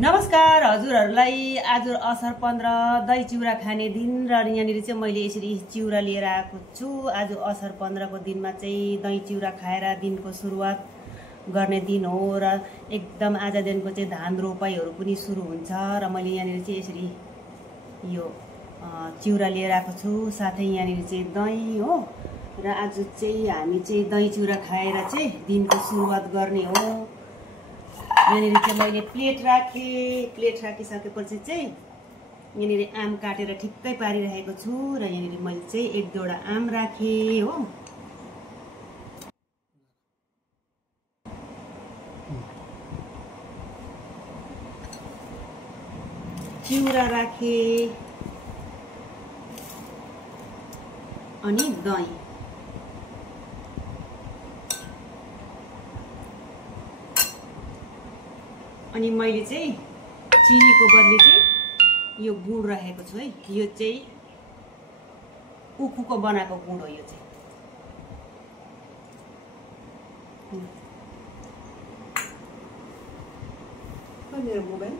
नमस्कार हजुरहरूलाई। आज असार 15 दही चिउरा खाने दिन र यहाँनिर चाहिँ मैले यसरी चिउरा लिएर आएको छु। आज असार 15 को दिनमा चाहिँ दही चिउरा खाएर दिनको सुरुवात गर्ने दिन हो र एकदम आजदेखिको चाहिँ धान रोपाइहरू पनि सुरु हुन्छ र मैले यहाँनिर चाहिँ यसरी यो चिउरा लिएर आएको छु। साथै यहाँनिर चाहिँ दही हो र आज चाहिँ हामी चाहिँ दही चिउरा खाएर चाहिँ दिनको सुरुवात गर्ने हो। यहाँनिर चाहिँ मैले प्लेट राखिसकेपछि चाहिँ यहाँनिर आम काटेर ठिक्कै पारिरहेको छु र यहाँनिर मैले चाहिँ एक दुईवटा आम राखेँ हो। चिउरा राखेँ अनि दही अनि मैले चाहिँ चिनीको बदली चाहिँ यो गुड राखेको छु है। यो चाहिँ उखुको बनाएको गुड हो। यो चाहिँ मेरो मोबाइल